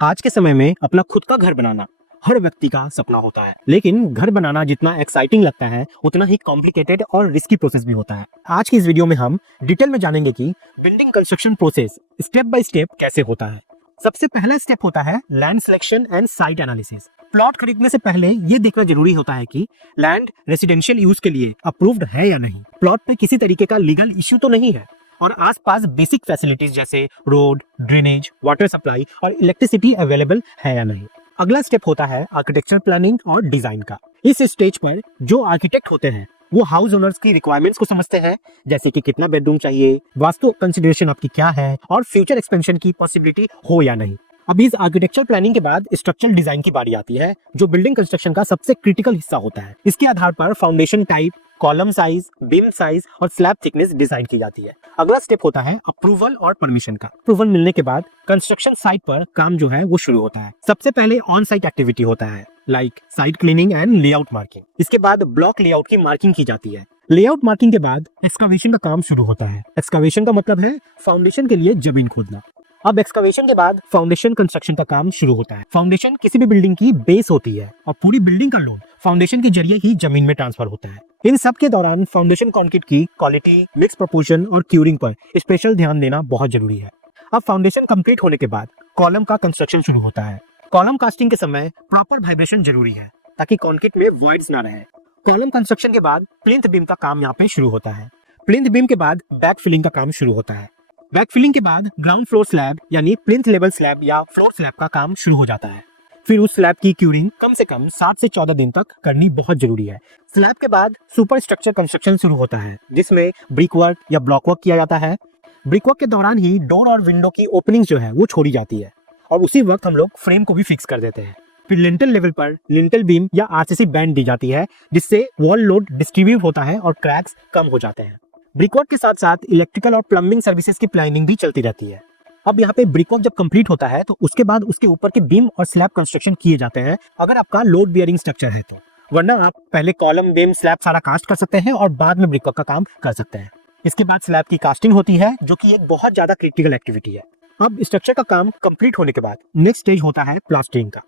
आज के समय में अपना खुद का घर बनाना हर व्यक्ति का सपना होता है, लेकिन घर बनाना जितना एक्साइटिंग लगता है उतना ही कॉम्प्लिकेटेड और रिस्की प्रोसेस भी होता है। आज की इस वीडियो में हम डिटेल में जानेंगे कि building construction process step by step कैसे होता है। सबसे पहला स्टेप होता है land selection and site analysis. Plot खरीदने से पहले ये देखना जरूरी होता है कि लैंड रेसिडेंशियल यूज के लिए अप्रूव्ड है या नहीं, प्लॉट पे किसी तरीके का लीगल इश्यू तो नहीं है और आसपास बेसिक फैसिलिटीज जैसे रोड, ड्रेनेज, वाटर सप्लाई और इलेक्ट्रिसिटी अवेलेबल है या नहीं। अगला स्टेप होता है आर्किटेक्चर प्लानिंग और डिजाइन का। इस स्टेज पर जो आर्किटेक्ट होते हैं वो हाउस ओनर्स की रिक्वायरमेंट्स को समझते हैं, जैसे कि कितना बेडरूम चाहिए, वास्तु कंसिडरेशन आपकी क्या है और फ्यूचर एक्सपेंशन की पॉसिबिलिटी हो या नहीं। अब इस आर्किटेक्चर प्लानिंग के बाद स्ट्रक्चरल डिजाइन की बारी आती है, जो बिल्डिंग कंस्ट्रक्शन का सबसे क्रिटिकल हिस्सा होता है। इसके आधार पर foundation type, column size, beam size और स्लैब थिकनेस डिजाइन की जाती है। अगला स्टेप होता है अप्रूवल और परमिशन का। अप्रूवल मिलने के बाद कंस्ट्रक्शन साइट पर काम जो है वो शुरू होता है। सबसे पहले ऑन साइट एक्टिविटी होता है like site cleaning and layout marking. इसके बाद ब्लॉक लेआउट की मार्किंग की जाती है। लेआउट मार्किंग के बाद एक्सकावेशन का काम शुरू होता है। एक्सकावेशन का मतलब है फाउंडेशन के लिए जमीन खोदना। अब एक्सकावेशन के बाद फाउंडेशन कंस्ट्रक्शन का काम शुरू होता है। फाउंडेशन किसी भी बिल्डिंग की बेस होती है और पूरी बिल्डिंग का लोड फाउंडेशन के जरिए ही जमीन में ट्रांसफर होता है। इन सब के दौरान फाउंडेशन कंक्रीट की क्वालिटी, मिक्स प्रोपोर्शन और क्यूरिंग पर स्पेशल ध्यान देना बहुत जरूरी है। अब फाउंडेशन कंप्लीट होने के बाद कॉलम का कंस्ट्रक्शन शुरू होता है। कॉलम कास्टिंग के समय प्रॉपर वाइब्रेशन जरूरी है ताकि कंक्रीट में वॉइड्स ना रहे। कॉलम कंस्ट्रक्शन के बाद प्लिंथ बीम का काम यहाँ पे शुरू होता है। प्लिंथ बीम के बाद बैक फिलिंग का काम शुरू होता है। बैक फिलिंग के बाद ग्राउंड फ्लोर स्लैब यानी प्लिंथ लेवल स्लैब या फ्लोर स्लैब का काम शुरू हो जाता है। फिर उस स्लैब की क्यूरिंग कम से कम 7 से 14 दिन तक करनी बहुत जरूरी है। स्लैब के बाद सुपर स्ट्रक्चर कंस्ट्रक्शन शुरू होता है, जिसमें ब्रिक वर्क या ब्लॉक वर्क किया जाता है। ब्रिक वर्क के दौरान ही डोर और विंडो की ओपनिंग जो है वो छोड़ी जाती है और उसी वक्त हम लोग फ्रेम को भी फिक्स कर देते हैं। फिर लिंटल लेवल पर लिंटल बीम या आरसीसी बैंड दी जाती है, जिससे वॉल लोड डिस्ट्रीब्यूट होता है और क्रैक्स कम हो जाते हैं। ब्रिकवर्क के साथ साथ इलेक्ट्रिकल और प्लम्बिंग सर्विसेज की प्लानिंग भी चलती रहती है। अब यहाँ पे ब्रिकवर्क जब कंप्लीट होता है तो उसके बाद उसके ऊपर के बीम और स्लैब कंस्ट्रक्शन किए जाते हैं, अगर आपका लोड बियरिंग स्ट्रक्चर है तो। वरना आप पहले कॉलम, बीम, स्लैब सारा कास्ट कर सकते हैं और बाद में ब्रिकवर्क का काम कर सकते हैं। इसके बाद स्लैब की कास्टिंग होती है, जो कि एक बहुत ज्यादा क्रिटिकल एक्टिविटी है। अब स्ट्रक्चर का काम कंप्लीट होने के बाद नेक्स्ट स्टेज होता है प्लास्टरिंग का।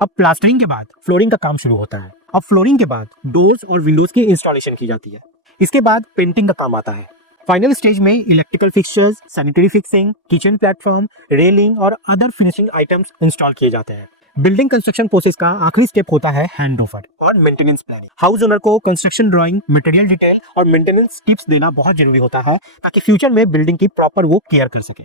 अब प्लास्टरिंग के बाद फ्लोरिंग का काम शुरू होता है। अब फ्लोरिंग के बाद डोर्स और विंडोज की इंस्टॉलेशन की जाती है। इसके बाद पेंटिंग का काम आता है। फाइनल स्टेज में electrical fixtures, sanitary fixing, kitchen platform, railing और अदर फिनिशिंग आइटम्स इंस्टॉल किए जाते हैं। बिल्डिंग कंस्ट्रक्शन प्रोसेस का आखिरी स्टेप होता है हैंडओवर और मेंटेनेंस प्लानिंग। हाउस ओनर को कंस्ट्रक्शन ड्राइंग, मटेरियल डिटेल और मेंटेनेंस टिप्स देना बहुत जरूरी होता है ताकि फ्यूचर में बिल्डिंग की प्रॉपर वो केयर कर सके।